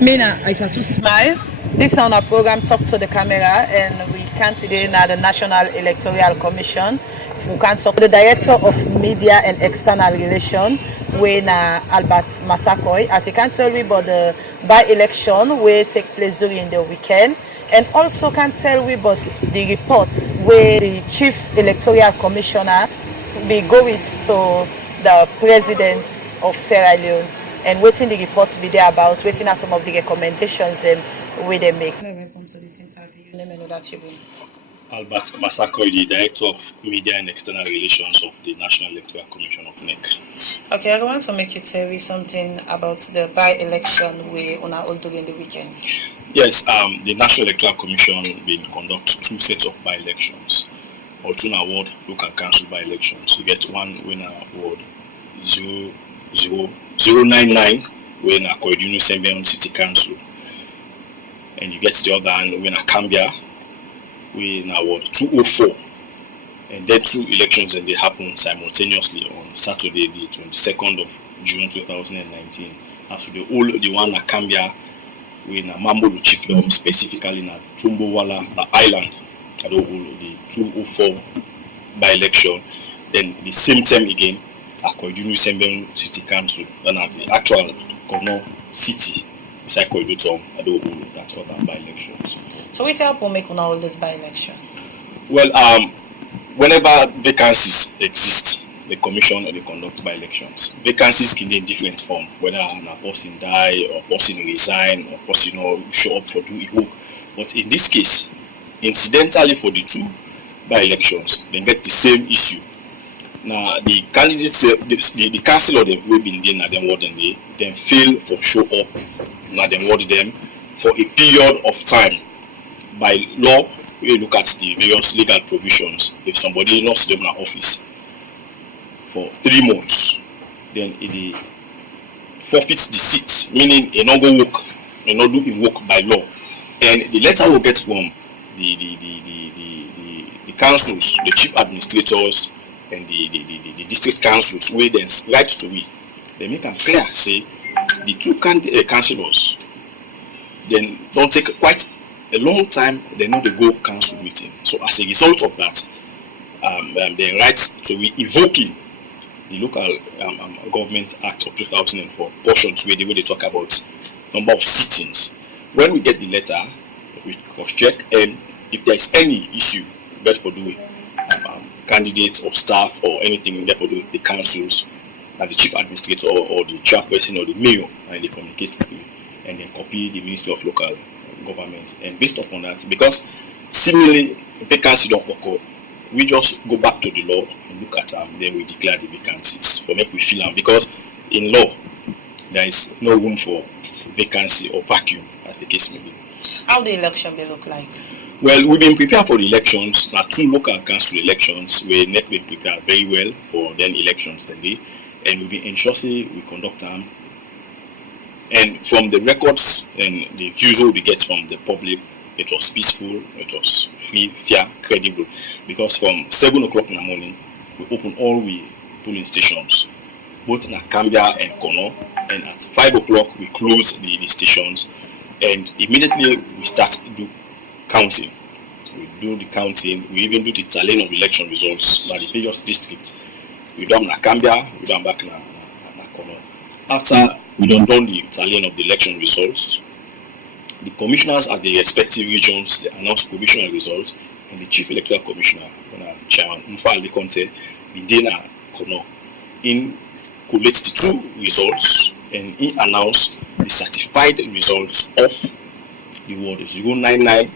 Mina Isatu Smile. This on our program Talk to the Camera, and we can today now the National Electoral Commission. We can talk to the Director of Media and External Relations, when Albert Massaquoi, as you can tell me about the by-election will take place during the weekend, and also can tell we about the reports where the Chief Electoral Commissioner be going to the President of Sierra Leone, and waiting the reports be there about, waiting at some of the recommendations where they make. Welcome to this interview. Name and that you bring. Albert Massaquoi, the Director of Media and External Relations of the National Electoral Commission of NEC. Okay, I want to make you tell me something about the by-election we on our during the weekend. Yes, the National Electoral Commission will conduct two sets of by-elections, or two award local council by-elections. You get one winner award 00099 winner Koidunu Sembian City Council, and you get the other one winner Cambia winner award 204. And then two elections, and they happen simultaneously on Saturday, the 22nd of June 2019. As for the one at Cambia, we na Mambo Chiefdom, specifically na Tumbowala Island, the 204 by-election. Then the same time again, at Koidunu Sembian City Council, and at the actual Kono City, inside Koidutom, that other by-elections. So we help make on all this by-election? Well, whenever vacancies exist, the commission will conduct by-elections. Vacancies can be in different form, whether a person die or person resign or person show up for do work. But in this case, incidentally for the two by-elections, they get the same issue. Now the candidates, the councillor they will be in them ward and they then fail for show up. Now then ward them for a period of time. By law, we look at the various legal provisions. If somebody lost them in office for 3 months, then it forfeits the seat, meaning a not go work, a not do work by law. And the letter will get from the councils, the chief administrators, and the district councils, where then write to we. They make it clear, say the two councillors then don't take quite a long time, they know the go council meeting. So as a result of that, they write to we evoking the local government act of 2004 portions where they talk about number of sittings. When we get the letter, we cross check, and if there is any issue that for do with candidates or staff or anything that for do with the councils, and the chief administrator or the chairperson or the mayor, and they communicate with me and then copy the Ministry of Local Government. And based upon that, because similarly vacancy don't occur, we just go back to the law and look at them, then we declare the vacancies for make we fill them, because in law there is no room for vacancy or vacuum, as the case may be. How the election will look like? Well, we've been prepared for the elections. Now 2 local council elections where NEC been prepared very well for then elections today, and we've been ensuring we conduct them. And from the records and the views we get from the public, it was peaceful, it was free, fair, credible. Because from 7 o'clock in the morning, we open all we polling stations, both in Cambia and Kono. And at 5 o'clock, we close the stations. And immediately, we start to do counting. We do the counting, we even do the tallying of election results by the various districts. We do them in Cambia, we do them back in Kono. After we done the tallying of the election results, the commissioners at the respective regions, they announce provisional results, and the chief electoral commissioner, Chairman Mfali Conte, Bidena Kono, in collect the 2 results, and he announced the certified results of the ward 099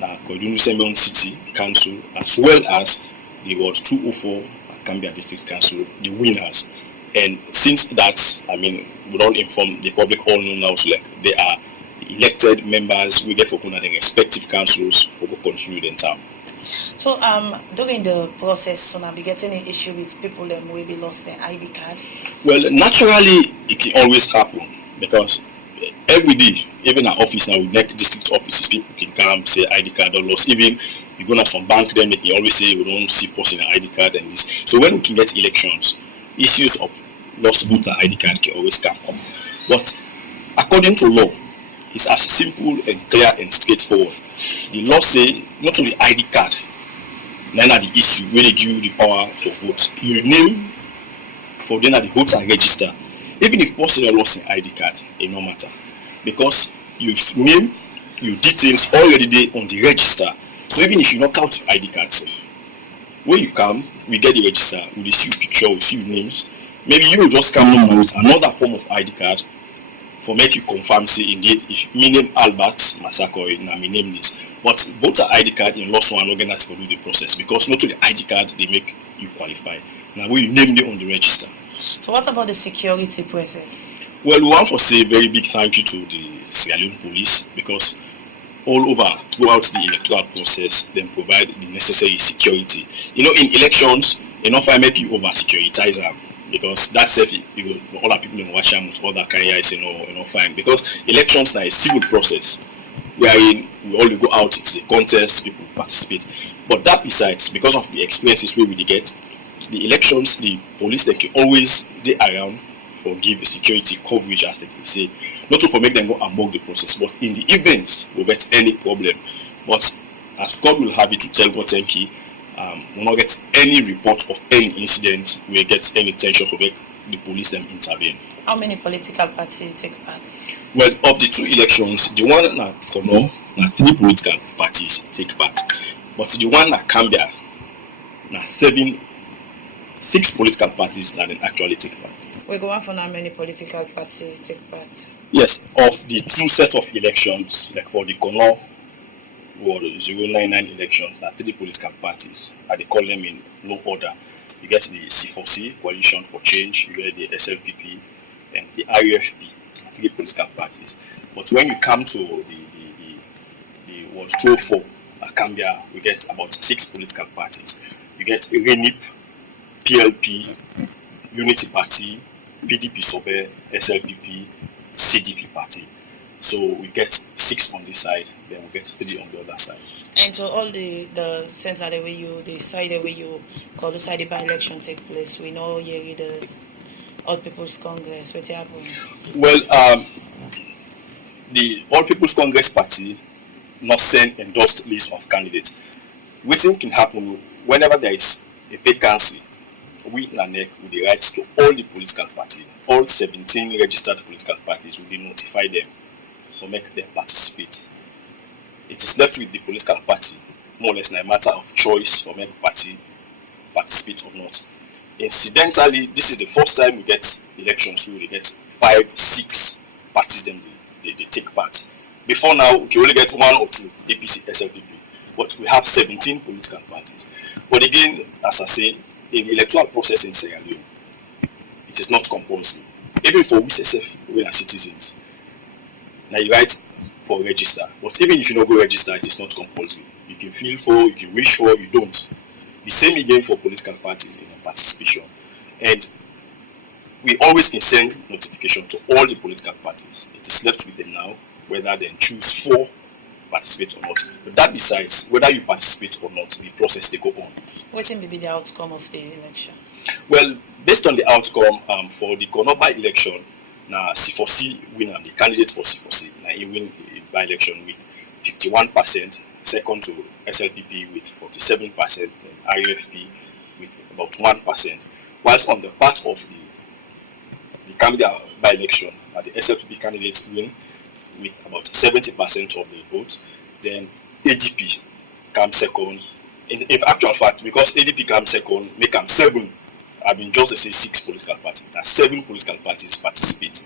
Koidunu Sembian City Council, as well as the ward 204 Cambia District Council, the winners. And since that, we don't inform the public all know now, so like they are the elected members we get for the respective councils for to continue the term. So during the process, so now be getting an issue with people that will be lost their ID card? Well, naturally it can always happen, because every day, even our office now, we make district offices, people can come say ID card or lost. Even you go to some bank, then they can always say we don't see person an ID card and this. So when we can get elections, issues of lost voter ID card can always come up. But according to law, It's as simple and clear and straightforward. The law say not only ID card, neither the issue where they give you the power for vote. You name for then at the voter register. Even if person lost an ID card, it no matter. Because your name, your details already there on the register. So even if you knock out your ID card, when you come, we get the register, we see your picture, we see your names. Maybe you will just come normal with another form of ID card for make you confirm, say indeed, if me name Albert Massaquoi, now me name this. But voter ID card in law one organ to do the process because not only ID card they make you qualify. Now when you name them on the register. So what about the security process? Well, we want to say a very big thank you to the Sierra Leone police because all over throughout the electoral process, they provide the necessary security. You know, in elections, enough I make you over securitize them because that's safe. All the people in Washington with all that kind of fine because elections are a civil process. Wherein we all go out, it's a contest, people participate. But that besides, because of the expenses we will get, the elections, the police they can always they around for give security coverage as they can say. Not to for make them go among the process, but in the event we get any problem. But as God will have it to tell God thank you, we not get any report of any incident, we get any tension for make the police them intervene. How many political parties take part? Well, of the two elections, the one na Kono, na 3 political parties take part. But the one na Cambia, na 6 political parties that actually take part. We go on for how many political parties take part? Yes, of the 2 set of elections, like for the Kono or the 099 elections, na 3 political parties, and they call them in no order. You get the C4C, Coalition for Change, you get the SLPP, and the IUFP, 3 political parties. But when you come to the 204 Cambia, we get about 6 political parties. You get RENIP, PLP, Unity Party, PDP Sobe, SLPP, CDP Party. So we get 6 on this side, then we get 3 on the other side. And so all the center the way you decide the way you call the side the by-election take place, we know here the All People's Congress, what happened? Well, the All People's Congress Party not send endorsed list of candidates. What can happen whenever there is a vacancy, we NANEC with the rights to all the political parties, all 17 registered political parties will be notify them to make them participate. It is left with the political party, more or less a matter of choice for make party participate or not. Incidentally, this is the first time we get elections where we get 5, 6 parties then they take part. Before now, we can only get 1 or 2 APC, SLPP, but we have 17 political parties. But again, as I say, in the electoral process in Sierra Leone, it is not compulsory. Even for we SF, we are citizens. Now you write for register, but even if you don't go register, it is not compulsory. You can feel for, you can wish for, you don't. The same again for political parties in participation. And we always can send notification to all the political parties. It is left with them now whether they choose for participate or not. But that besides, whether you participate or not, the process they go on. What will be the outcome of the election? Well, based on the outcome for the Konoba election, now C4C winner, the candidate for C4C, now he win by election with 51%, second to SLPP with 47%, and IUFP with about 1%. Whilst on the part of the Cambia by election, the SLPP candidates win with about 70% of the vote. Then ADP comes second. In actual fact, because ADP comes second, make them 7. I mean, just to say 6 political parties. That 7 political parties participate,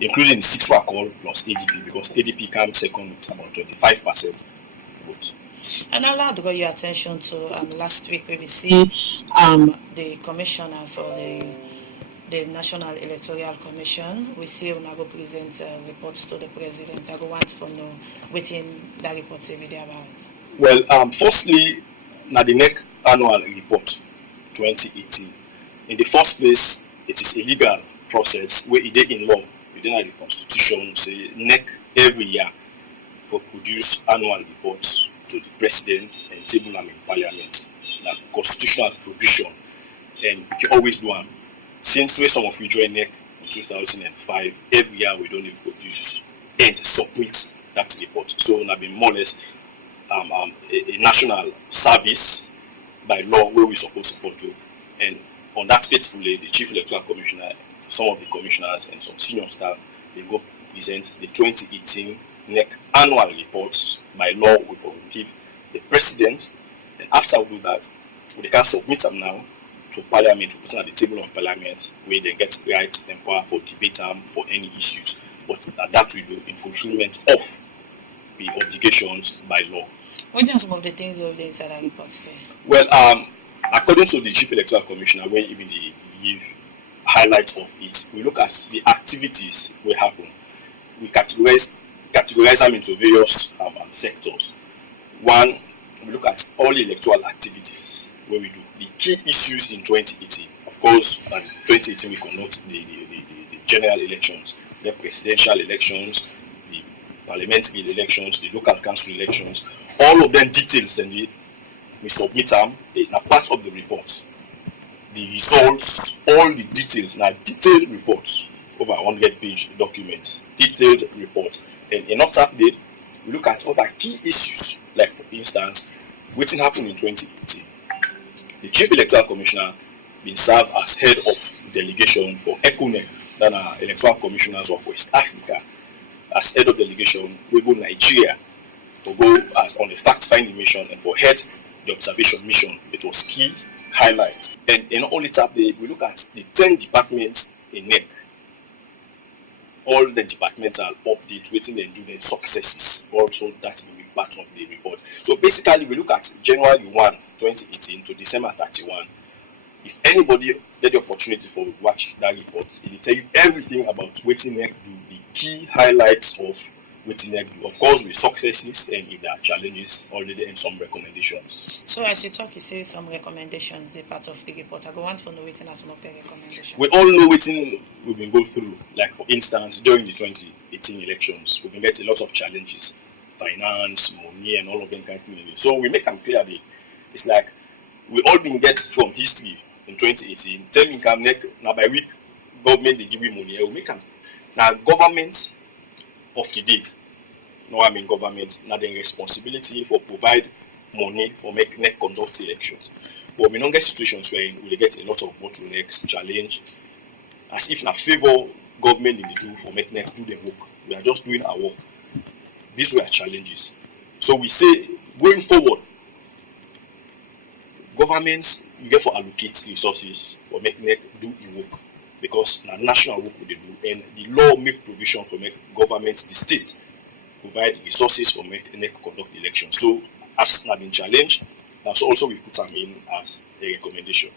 including the 6 call plus ADP, because ADP comes second with about 25% vote. And I'd like to draw your attention to last week where we see the commissioner for the National Electoral Commission. We see when I go present reports to the president. I go want to know what in that report say about. Well, firstly, now the NEC annual report 2018. In the first place, it is a legal process where it is in law, within the constitution, say NEC every year for produce annual reports to the president and table them in parliament. That constitutional provision, and we can always do them. Since some of you joined NEC in 2005, every year we don't even produce and submit that report. So now be more or less a national service by law where we supposed to follow. And on that faithfully, the Chief Electoral Commissioner, some of the commissioners and some senior staff, they go present the 2018 NEC annual report. By law, we will give the president, and after we do that, we can submit them now to Parliament, to put on the table of Parliament, where they get rights and power for debate them for any issues. But that we do in fulfillment of the obligations by law. What are some of the things of the inside report there? Well, according to the Chief Electoral Commissioner, where even they give highlights of it, we look at the activities will happen. We categorize them into various sectors. One, we look at all electoral activities where we do the key issues in 2018. Of course, in 2018 we conduct the general elections, the presidential elections, the parliamentary elections, the local council elections, all of them details, and we submit them. They are part of the report. The results, all the details, now detailed reports, over 100-page document, detailed report. And in another update, we look at other key issues, like for instance, what happened in 2018. The Chief Electoral Commissioner been served as head of delegation for ECONEC, that are Electoral Commissioners of West Africa. As head of delegation, we go Nigeria to go on a fact-finding mission, and for head the observation mission. It was key highlights. And in only tab day, we look at the 10 departments in NEC. All the departmental updates, waiting and do the successes. Also, that will be part of the report. So basically, we look at January 1, 2018 to December 31. If anybody get the opportunity for watch that report, it will tell you everything about waiting NEC do, the key highlights of waiting NEC do. Of course, with successes and if there are challenges already, and some recommendations. So as you talk, you say some recommendations, the part of the report. I go want to know waiting as some of the recommendations. We all know waiting we've been going through. Like for instance, during the 2018 elections, we've been getting a lot of challenges, finance, money, and all of them kind of things. So we make them clear that it's like we all been get from history in 2018. Tell me, come NEC now by week government they give me money. We make them now government of today. No, I mean government now the responsibility for provide money for make NEC conduct elections. But we don't get situations where we get a lot of bottlenecks, challenge, as if na favor government in the do for make NEC do the work. We are just doing our work. These were challenges. So we say going forward, governments you get for allocate resources for make NEC do the work, because na national work they do, and the law make provision for make governments, the state, provide resources for make NEC conduct elections. So as na been challenged, so also we put them in as a recommendation.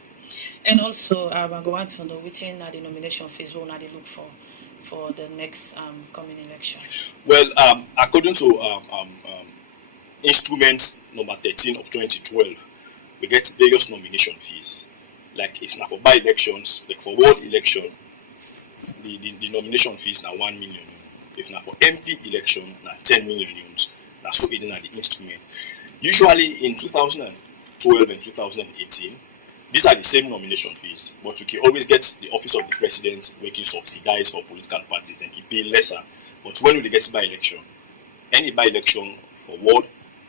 And also, I go want to know within the nomination phase, what they look for the next coming election. Well, according to instruments number 13 of 2012, we get various nomination fees. Like if now for by-elections, like for ward election, the nomination fees now 1 million. If now for MP election, now 10 million. Now so it na the instrument. Usually in 2012 and 2018, these are the same nomination fees, but you can always get the office of the president making subsidize for political parties and he pay lesser. But when we get by-election, any by-election for ward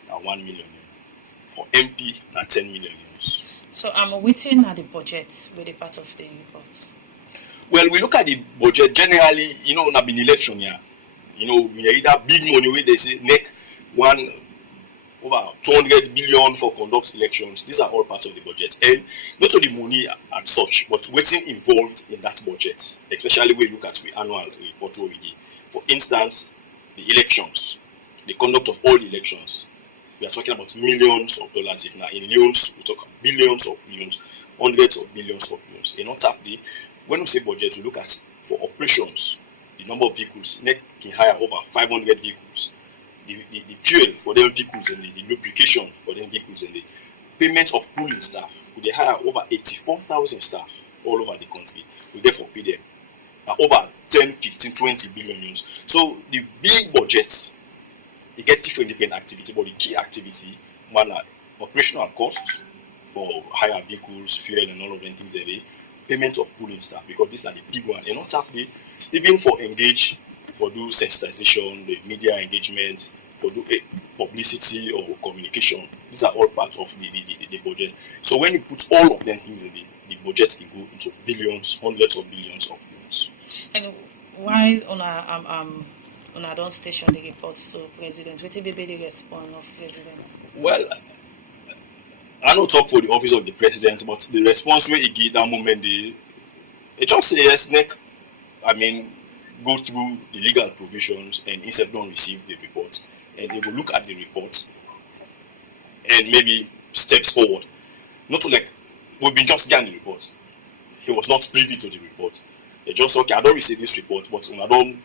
now 1 million, for MP now 10 million. So I'm waiting at the budget with the part of the report. Well, we look at the budget generally, not been election here. We are either big money where they say NEC one over 200 billion for conduct elections. These are all parts of the budget, and not only money and such, but what's involved in that budget, especially when we look at the annual report we give. For instance, the elections, the conduct of all the elections. We are talking about millions of dollars. If now in loans, we talk billions of millions, hundreds of billions of loans. And on top of when we say budget, we look at for operations, the number of vehicles. NEC can hire over 500 vehicles. The fuel for them vehicles and the lubrication for them vehicles and the payment of pooling staff. We hire over 84,000 staff all over the country. We therefore pay them over 10, 15, 20 billion euros. So the big budgets, they get different activity, but the key activity, one are operational costs for hire vehicles, fuel and all of them things like that, payment of pooling staff, because these are the big one. And on top of it, even for engage for do sensitization, the media engagement, for do publicity or communication. These are all part of the budget. So when you put all of them things in the budget can go into billions, hundreds of billions of euros. And why on don't station the reports to president? What will be the response of president? Well, I don't talk for the office of the president, but the response where he give that moment, they just say yes, go through the legal provisions and instead don't receive the report, and they will look at the report and maybe steps forward. Not to like we've been just getting the report. He was not privy to the report. They just okay, I don't receive this report, but I don't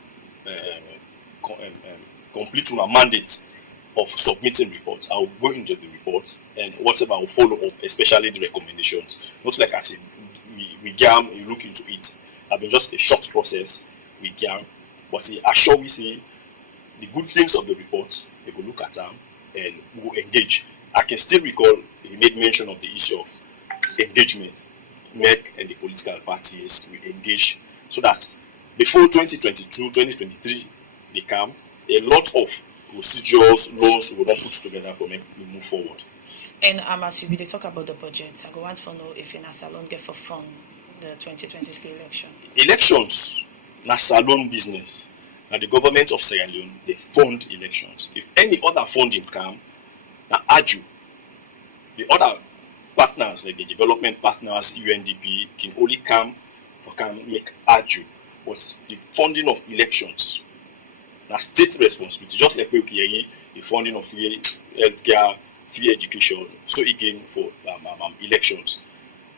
complete my mandate of submitting reports. I will go into the report and whatever I will follow up, especially the recommendations. Not like I said, we gam, you look into it. I've been just a short process. We can, but he assure we say the good things of the report, they will look at them and we will engage. I can still recall he made mention of the issue of engagement. MEC and the political parties will engage so that before 2022, 2023 they come, a lot of procedures, laws will not put together for me to move forward. And as you talk about the budget, I go want to know if in a salon get for fund the 2023 election. Elections na salon business. Now the government of Sierra Leone, they fund elections. If any other funding come, now argue. The other partners, like the development partners, UNDP, can only come make argue. But the funding of elections, now state responsibility, just like we carry the funding of free healthcare, free education, so again for elections.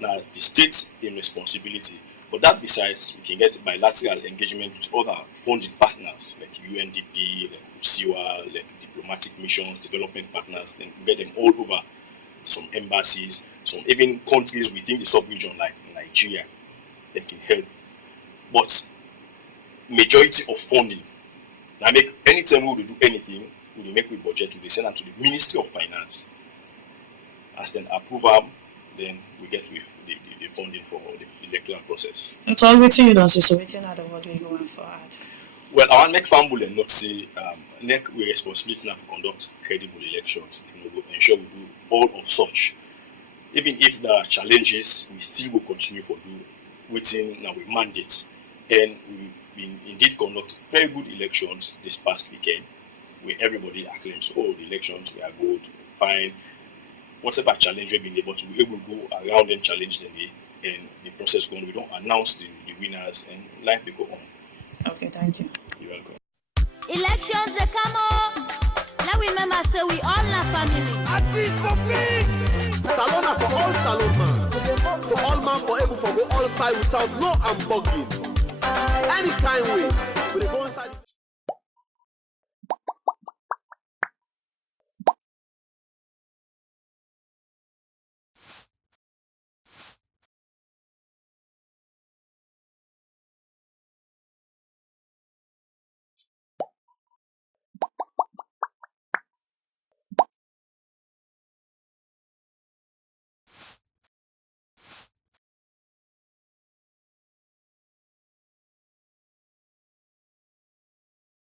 Now the state in responsibility. But that besides, we can get bilateral engagement with other funding partners like UNDP, like USIWA, like diplomatic missions, development partners, and get them all over some embassies, some even countries within the sub-region like Nigeria that can help. But majority of funding, now make anytime we will do anything, we will make a budget, we send it to the Ministry of Finance. As then approve them, then we get with the funding for the electoral process. It's all waiting you don't see, so waiting at what we going for. Well, I want to make family and not say we responsibility now for conduct credible elections. We will ensure we do all of such. Even if there are challenges, we still will continue for do waiting now with mandates. And we indeed conduct very good elections this past weekend, where everybody acclaims, oh, the elections were good, fine. Whatever challenge we've been able to, we will go around and challenge them, and the process going. We don't announce the winners, and life will go on. Okay, thank you. You're welcome. Elections they come up. Now remember, say we all na family. Salon for all salon man. So all man for able for go all side without no bugging. Any kind way, we go inside.